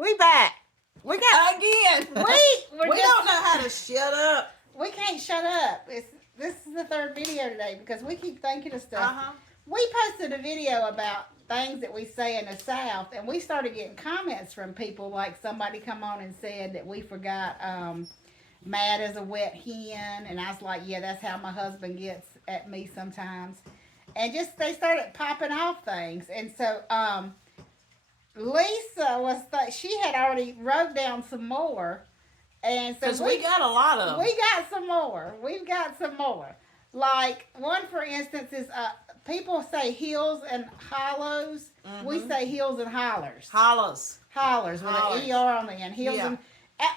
We back. We got Again. we don't know how to shut up. We can't shut up. This is the third video today because we keep thinking of stuff. Uh-huh. We posted a video about things that we say in the South, and we started getting comments from people. Like somebody come on and said that we forgot mad as a wet hen, and I was like, yeah, that's how my husband gets at me sometimes. And just they started popping off things, and so Lisa she had already wrote down some more, and so Because we got a lot of them. we got some more. We've got some more. Like one, for instance, is people say hills and hollows. Mm-hmm. We say hills and hollers. Hollers. Hollers with Hollers. an ER on the end. Hills Yeah. and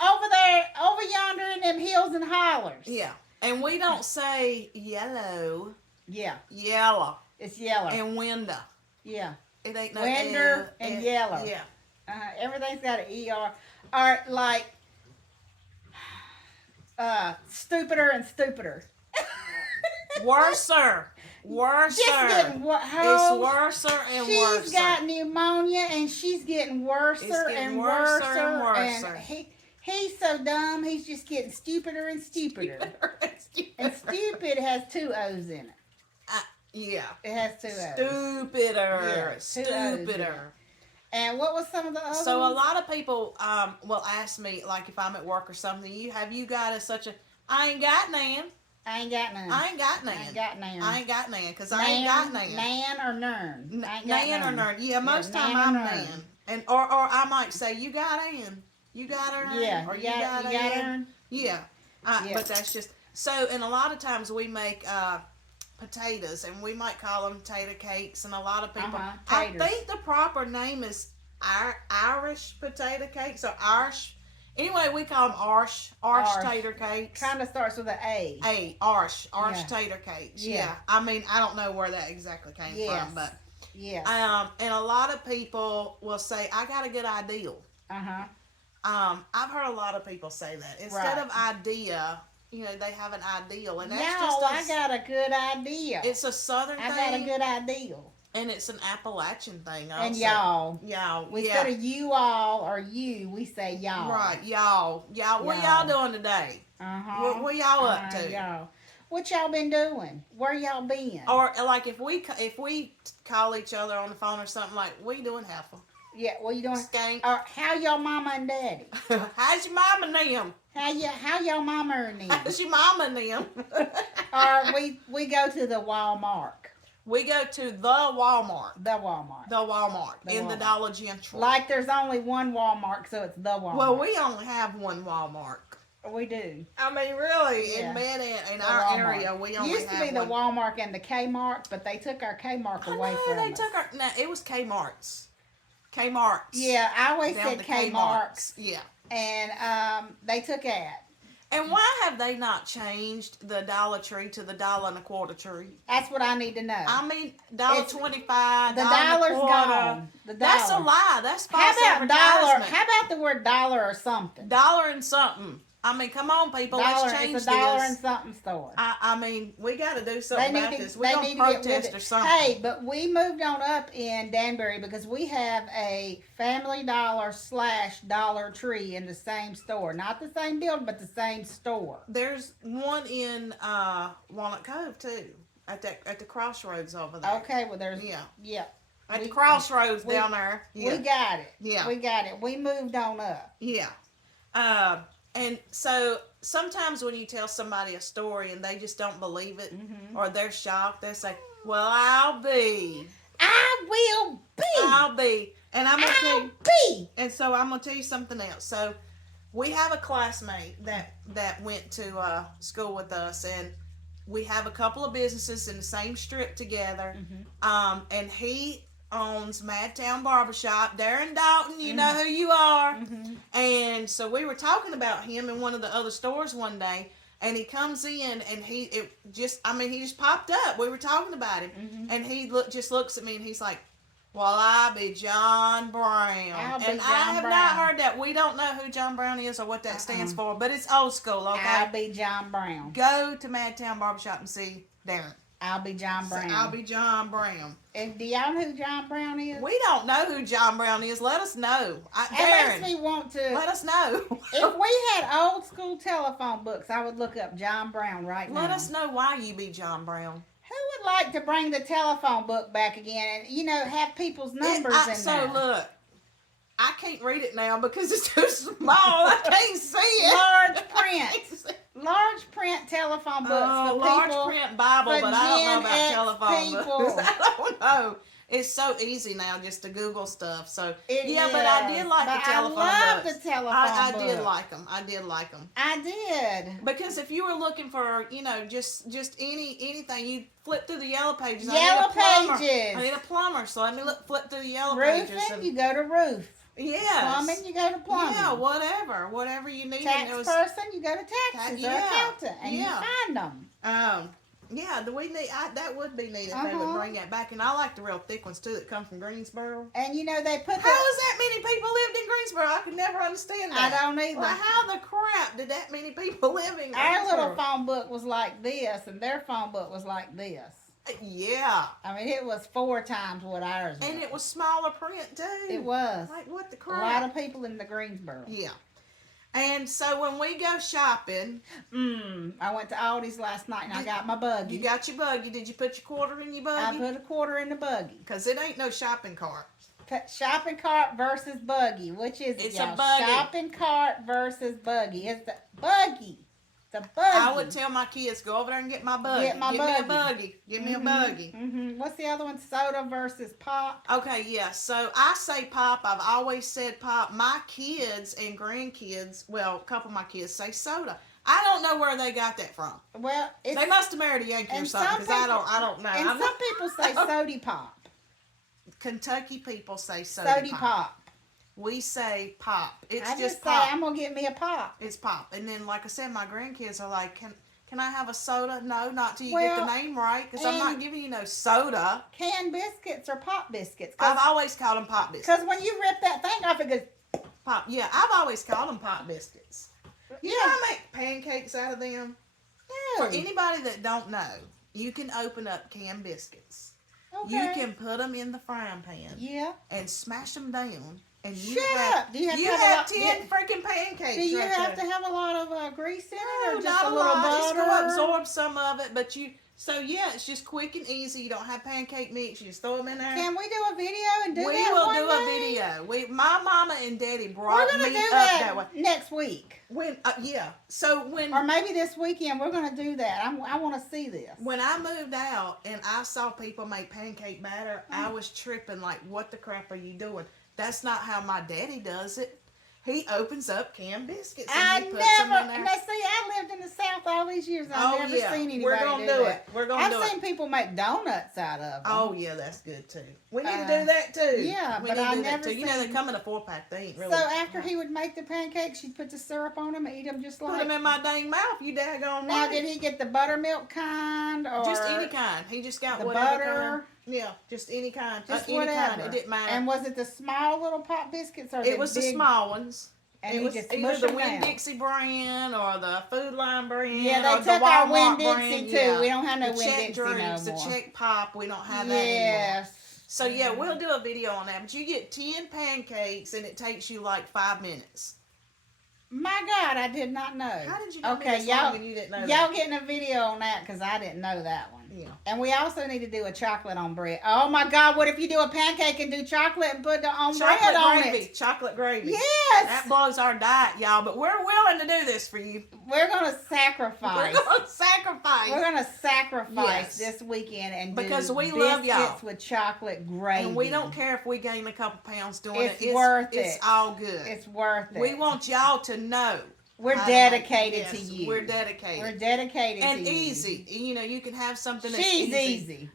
over there, over yonder in them hills and hollers. Yeah. And we don't say yellow. Yeah. Yellow. It's yeller. And window. Yeah. It ain't no Winder and yeller. Yeah. Everything's got an ER. Or like stupider and stupider. Worser. Worser. Just getting It's worser and worser. She's got pneumonia and she's getting worser getting and worser worser and worser. And he's so dumb. He's just getting stupider and stupider. And stupid has two O's in it. Yeah. It has two O's. Stupider. Yeah, two O's, yeah. Stupider. And what was some of the other So a ones? lot of people will ask me, like if I'm at work or something, have you got such a? I ain't got nan. I ain't got none. I ain't got nan. I ain't got none. I ain't got nan because I ain't got nan. Nan or nern. I ain't got Nan or none. nern. Yeah, most time nan I'm or nern. nan. And or I might say you got an. You got her. Yeah. Or you got an. nern. Yeah. Yeah. But that's just so. And a lot of times we make potatoes, and we might call them potato cakes. And a lot of people, I taters. think the proper name is Irish potato cakes or Irish. Anyway, we call them Arsh tater cakes. Kind of starts with an A. Arsh Yeah. tater cakes. Yeah. Yeah. I mean, I don't know where that exactly came Yes. from, but Yeah. and a lot of people will say, "I got a good idea." I've heard a lot of people say that instead Right. of idea, they have an ideal, and that's No, just I got a good idea. it's a southern I thing, got a good ideal. and it's an Appalachian thing also. And y'all. Y'all, Instead of you all or you, we say y'all. right, y'all, what Y'all. y'all doing today? Uh-huh. What y'all up to? Y'all. What y'all been doing? Where y'all been? Or like if we call each other on the phone or something, like, what you doing, Heifer? Yeah, what you doing? Skank. Or how y'all mama and daddy? How's your mama and them? How y'all mama and them? How's your mama and them? Or we go to the Walmart. We go to the Walmart. The Walmart. The Walmart. In the Walmart. Dollar General. Like there's only one Walmart, so it's the Walmart. Well, we only have one Walmart. We do. I mean, really, Yeah. in The our Walmart. area, we only Used to have be the one. Walmart and the Kmart, but they took our Kmart I away know, from they us. took our. No, it was Kmart's. Kmart's. Yeah, I always Down said to Kmart, Yeah. and they took it. And why have they not changed the Dollar Tree to the $1.25 tree? That's what I need to know. I mean, It's- $1.25. The dollar's $1.25. gone. The dollar. That's a lie. That's How false about dollar? advertisement. How about the word dollar or something? Dollar and something. I mean, come on, people. Dollar. Let's change It's a dollar this. and something store. I mean, we got to do They something need about to. this. We're They going need to to get with protest it. or something. Hey, but we moved on up in Danbury because we have a Family Dollar / Dollar Tree in the same store. Not the same building, but the same store. There's one in Walnut Cove too, at the crossroads over there. Okay, well there's Yeah. At We- the crossroads we- down there. Yeah. we got it. Yeah. We got it. We moved on up. Yeah. And so sometimes when you tell somebody a story and they just don't believe it or they're shocked, they say, "Well, I'll be." I will be. And I'm gonna tell I'll you, be. and so I'm gonna tell you something else. So we have a classmate that went to school with us, and we have a couple of businesses in the same strip together. And he owns Madtown Barbershop. Darren Dalton, you know who you are. And so we were talking about him in one of the other stores one day, and he comes in and he just popped up. We were talking about him, and he just looks at me and he's like, "Well, I be John Brown." I'll be And John I have Brown. not heard that. We don't know who John Brown is or what that stands for, but it's old school, okay? I'll be John Brown. Go to Madtown Barbershop and see Darren. I'll be John Brown. I'll be John Brown. And do y'all know who John Brown is? We don't know who John Brown is. Let us know. It makes Darren, me want to. let us know. If we had old school telephone books, I would look up John Brown right now. Let us know why you be John Brown. Who would like to bring the telephone book back again and, have people's numbers in So there? look, I can't read it now because it's too small. I can't see it. Large print. Large print telephone books for large people. print Bible, for but I don't know Gen about X telephone people. books. I don't know. It's so easy now just to Google stuff. So It but I is. did like But the telephone I love books. the telephone I book. did like them. I did like them. I did. Because if you were looking for, just anything, you flip through the yellow pages. Yellow I need a plumber. pages. I need a plumber, so let me flip through the yellow Roofing, pages. And, you go to roof. yes. Plumbing, you go to plumbing. Yeah, whatever you need. Tax And it was, person, you go to taxes or yeah, accountant, and yeah. you find them. yeah, we need. that would be neat if they would Uh-huh. bring that back. And I like the real thick ones too that come from Greensboro. And they put How is that many people lived in Greensboro? I could never understand I that. don't either. Well, how the crap did that many people live in Greensboro? Our little phone book was like this, and their phone book was like this. Yeah. I mean, it was 4 times what ours was. And it was smaller print too. It was. Like what the A crap? lot of people in the Greensboro. Yeah. And so when we go shopping, I went to Aldi's last night and I got my buggy. you got your buggy. Did you put your quarter in your I buggy? put a quarter in the buggy. Because it ain't no shopping cart. Shopping cart versus buggy. Which is it, It's a y'all? buggy. Shopping cart versus buggy. It's the buggy. The buggy. I would tell my kids, go over there and get my buggy. Get my Give buggy. me a buggy. Give me a buggy. What's the other one? Soda versus pop. Okay, yeah. So I say pop. I've always said pop. My kids and grandkids, well, a couple of my kids say soda. I don't know where they got that from. Well, it's, They must have married a Yankee or and something, some because I people- don't know. and I'm some not- people say sody pop. Kentucky people say soda Sody pop. We say pop. It's I just say pop. I'm gonna get me a pop. It's pop. And then, like I said, my grandkids are like, can I have a soda? No, not till you get the Well, name right, because I'm not and- giving you no soda. Canned biscuits or pop biscuits. I've always called them pop biscuits. Because when you rip that thing off, it goes. Pop. Yeah, I've always called them pop biscuits. You know, I make pancakes out of them. No. For anybody that don't know, you can open up canned biscuits. Okay. You can put them in the frying pan Yeah. and smash them down. And you Shut have, up. Do you have to you have a have lot- 10 freaking pancakes. Do you right have there. to have a lot of grease in it, No, or just not a little lot. It's butter? gonna absorb some of it, but you. So yeah, it's just quick and easy. You don't have pancake mix. You just throw them in there. Can we do a video and do we that will one do day? a video. My mama and daddy We're brought gonna me do up that, that way. next week, When yeah, so when or maybe this weekend. We're gonna do that. I want to see this. when I moved out and I saw people make pancake batter, I was tripping like, what the crap are you doing? That's not how my daddy does it. He opens up canned biscuits and I he puts them in never. there. Now, see, I lived in the South all these years. I've never seen anybody We're gonna do do that. it. We're gonna do I've it. seen people make donuts out of them. Oh yeah, that's good too. We need to Uh, do that too. yeah, we but need to I've do that never too. You know they seen- come in a 4-pack. They ain't really. So after he would make the pancakes, you'd put the syrup on them and eat them just put like. them in my dang mouth, you daggone Now, right. did he get the buttermilk kind or Just any kind. He just got the whatever butter? kind. Yeah, just any kind. Just any whatever. kind. It didn't matter. And was it the small little pop biscuits or it was the big, small ones. And it he was just either smushed the them Winn down? Dixie brand or the Food Line brand. Yeah, or they the took our Walmart Winn Dixie brand. too. Yeah. We don't have no the Winn Czech Dixie no drinks, more. the Czech pop. We don't have that anymore. Yes. So yeah, we'll do a video on that. But you get 10 pancakes and it takes you like 5 minutes. My God, I did not know. How did you know Okay, this y'all, long and you didn't know y'all that? getting a video on that because I didn't know that one. Yeah. And we also need to do a chocolate on bread. Oh my God, what if you do a pancake and do chocolate and put the on bread Chocolate on gravy. it? Chocolate gravy. Yes. That blows our diet, y'all, but we're willing to do this for you. We're gonna sacrifice. We're going to sacrifice. We're gonna sacrifice Yes. this weekend and Because do we love y'all. biscuits with chocolate gravy. And we don't care if we gain a couple pounds doing It's it. worth It's it. all good. It's worth it. We want y'all to know. We're how to make it. dedicated to Yes, you. We're dedicated. We're dedicated and to you. easy. You know, you can have something that's She's easy.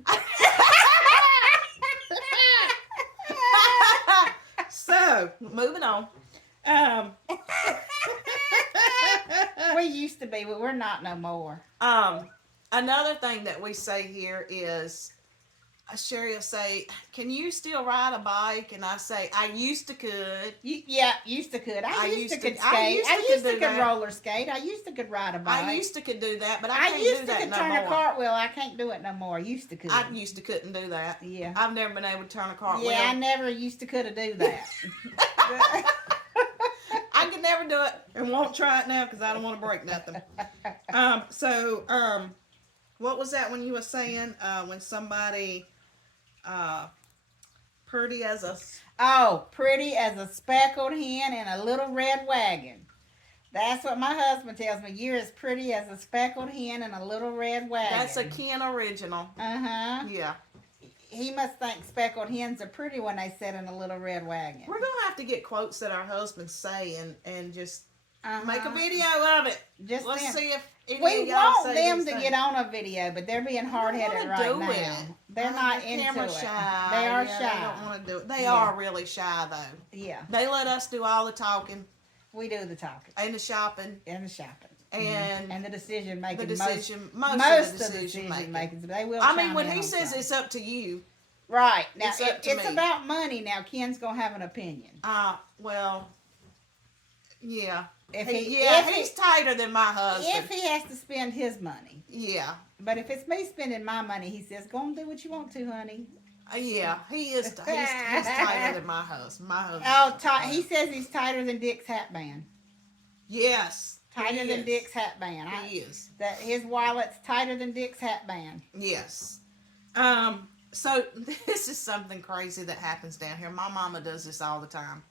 So, moving on. We used to be, but we're not no more. Another thing that we say here is, Sherry will say, "Can you still ride a bike?" And I say, "I used to could." Yeah, used to could. I used to could skate. I used to I used to do could that. roller skate. I used to could ride a bike. I used to could do that, but I I can't used do to that could no turn more. a cartwheel. I can't do it no more. I used to could. I used to couldn't do that. Yeah. I've never been able to turn a cartwheel. Yeah, I never used to could do that. I could never do it and won't try it now because I don't want to break nothing. What was that when you were saying when somebody pretty as a Oh, pretty as a speckled hen in a little red wagon. That's what my husband tells me. You're as pretty as a speckled hen in a little red wagon. that's a Ken original. Uh-huh. Yeah. He must think speckled hens are pretty when they sit in a little red wagon. We're gonna have to get quotes that our husbands say and just Uh-huh. make a video of it. Just Let's them. see if any We of y'all want say them these to things. get on a video, but they're being hard-headed wanna right do now. it. They're not They're into camera it. shy. They are Yeah, shy. They don't want to do it. They Yeah. are really shy though. Yeah, They let us do all the talking we do the talking and the shopping and the shopping and the decision making. the decision. Most of the of the decision making. making. They will. I mean, chime when in he on says some. it's up to you, right now, it's up to it's me. about money. Now, Ken's gonna have an opinion. well, yeah, If he's tighter than my husband. if he has to spend his money, Yeah, but if it's me spending my money, he says, "Go and do what you want to, honey." yeah, he is. He's tighter than my husband. My husband. Oh, he says he's tighter than Dick's hat band. Yes, Tighter he than is. Dick's hat band. He is. That his wallet's tighter than Dick's hat band. Yes. So this is something crazy that happens down here. My mama does this all the time.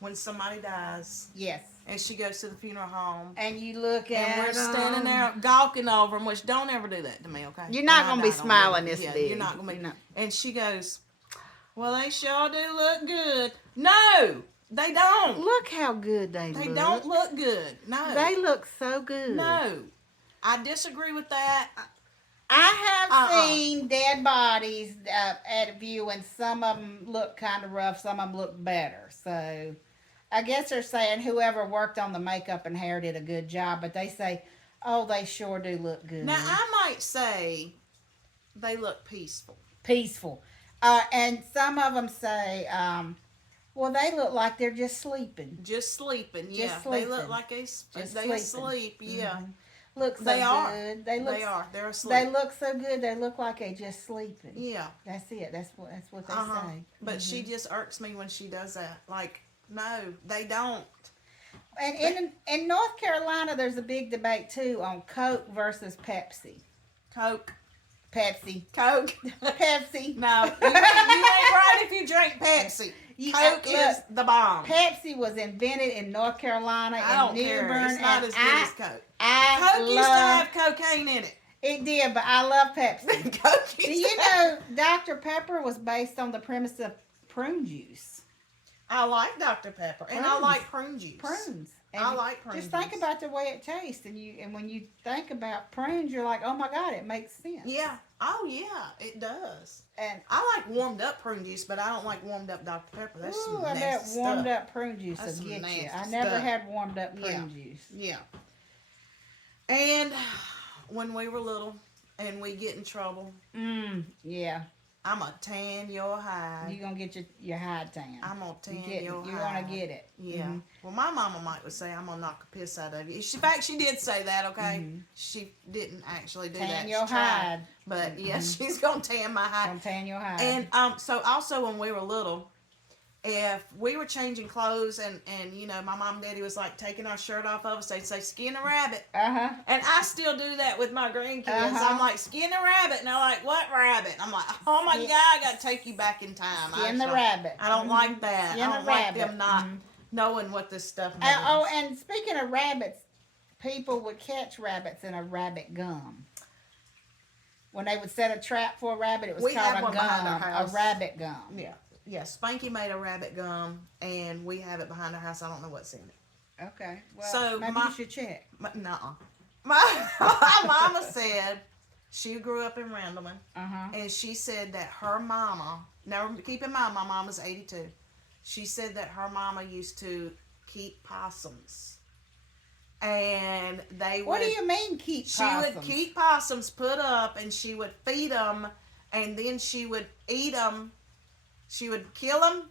When somebody dies Yes. and she goes to the funeral home And you look at and we're standing there gawking over them, which don't ever do that to me, okay? You're not When I gonna be die, don't do smiling it. this Yeah, big. you're not gonna be. You're not. And she goes, "Well, they sure do look good." No, they don't. Look how good they They look. don't look good. No. They look so good. No. I disagree with that. I have Uh-uh. seen dead bodies at a view, and some of them look kind of rough. Some of them look better. So, I guess they're saying whoever worked on the makeup and hair did a good job. But they say, "Oh, they sure do look good." Now, I might say they look peaceful. Peaceful. And some of them say, "Well, they look like they're just sleeping." Just sleeping, yeah. Just They sleeping. look like they sleeping. asleep, yeah. Mhm. Look so They good. are. They look. They are. They're asleep. They look so good. They look like they just sleeping. Yeah. That's it. That's what they Uh-huh. say. But Mhm. she just irks me when she does that. Like, no, they don't. And in North Carolina, there's a big debate too on Coke versus Pepsi. Coke. Pepsi. Coke. Pepsi. No, you ain't right if you drink Pepsi. Coke look, is the bomb. Pepsi was invented in North Carolina I in don't New care. Bern, It's not and as good as Coke. I Coke love, used to have cocaine in it. it did, but I love Pepsi. Coke used Do you to have- know Dr. Pepper was based on the premise of prune juice? I like Dr. Pepper, and I Prunes. like prune juice. Prunes. And I like prune Just think juice. about the way it tastes, and when you think about prunes, you're like, oh my God, it makes sense. Yeah. Oh, yeah, it does. And I like warmed up prune juice, but I don't like warmed up Dr. Pepper. That's ooh, some I bet nasty warmed stuff. up prune juice That's will some get you. nasty I never stuff. had warmed up prune Yeah. juice. Yeah. And when we were little and we get in trouble, Yeah. I'm going to tan your hide. You're gonna get your hide tan. I'm going to tan You're your hide. gonna get it. Yeah. Mhm. Well, my mama might would say I'm gonna knock a piss out of you. In fact, she did say that. Okay. She didn't actually do that. Tan She your tried. hide. But yeah, she's gonna tan my hide. Gonna tan your hide. And so also when we were little, if we were changing clothes and you know my mom and daddy was like taking our shirt off of us, they'd say skin a rabbit. Uh-huh. And I still do that with my grandkids. Uh-huh. I'm like, skin a rabbit. And they're like, what rabbit? I'm like, oh my Skin- God, I got to take you back in time. Skin the rabbit. I don't like that. Skin I a don't like rabbit. them not knowing what this stuff means. And speaking of rabbits, people would catch rabbits in a rabbit gum. When they would set a trap for a rabbit, it was We called have a one behind our gum, a house. rabbit gum. Yeah. Yeah, Spanky made a rabbit gum, and we have it behind our house. I don't know what's in it. Okay. Well, So maybe my- you should check. Nuh-uh. My mama said she grew up in Randleman, Uh-huh. and she said that her mama, now keep in mind my mama's 82, she said that her mama used to keep possums. And they would... What do you mean keep She possums? would keep possums put up, and she would feed them and then she would eat them. She would kill them,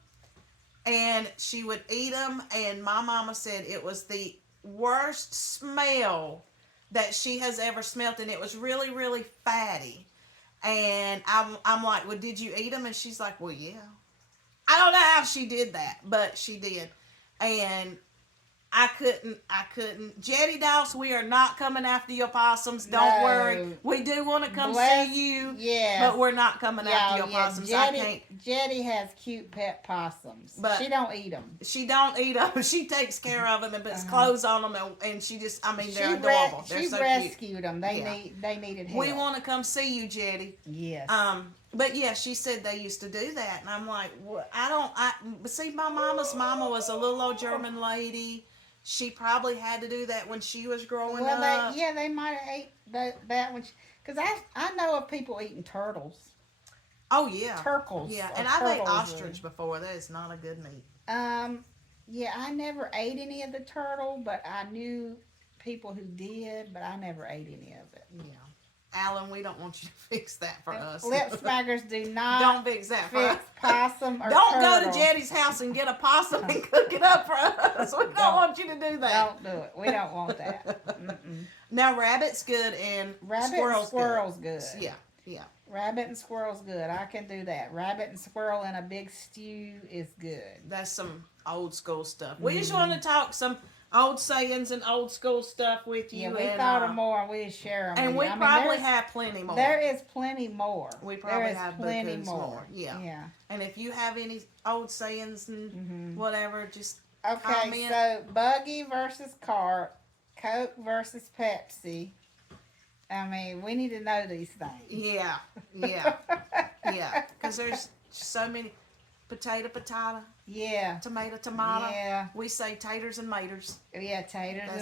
and she would eat them. And my mama said it was the worst smell that she has ever smelt, and it was really, really fatty. And I'm like, well, did you eat them? And she's like, well, yeah. I don't know how she did that, but she did. And I couldn't. Jetty Douse, we are not coming after your possums. Don't No. worry. We do want to come Bless- see you, Yeah. but we're not coming after your possums. I can't. Jetty has cute pet possums, But- she don't eat them. She don't eat them. She takes care of them and puts clothes on them, and she just, I mean, they're adorable. They're She so cute. rescued them. Yeah. They needed help. We want to come see you, Jetty. Yes. But yeah, she said they used to do that, and I'm like, well, but see, my mama was a little old German lady. She probably had to do that when she was growing well, up. they might have ate that one. Because I know of people eating turtles. Oh yeah, Turkles. yeah, or and I've ate turtles ostrich before. That is not a good meat. Yeah, I never ate any of the turtle, but I knew people who did, but I never ate any of it. Yeah, Alan, we don't want you to fix that for us. Lip smackers do not Don't fix that for us. fix possum or Don't turtle. go to Jetty's house and get a possum and cook it up for us. We don't want you to do that. Don't do it. We don't want that. Mm-mm. Now, rabbit's good and Rabbit squirrel's and squirrel's good. Yeah, yeah. Rabbit and squirrel's good. I can do that. Rabbit and squirrel in a big stew is good. That's some old school stuff. We just want to talk some old sayings and old school stuff with you. Yeah, we and, thought of more and we share them. And we probably have plenty more. There is plenty more. We probably there is have plenty bukus more. Yeah. Yeah. And if you have any old sayings and whatever, just Okay, comment. so buggy versus cart, Coke versus Pepsi. I mean, we need to know these things. Yeah, yeah, yeah. Because there's so many potato, Yeah. tomato. Yeah. We say taters and maters. Yeah, taters. That's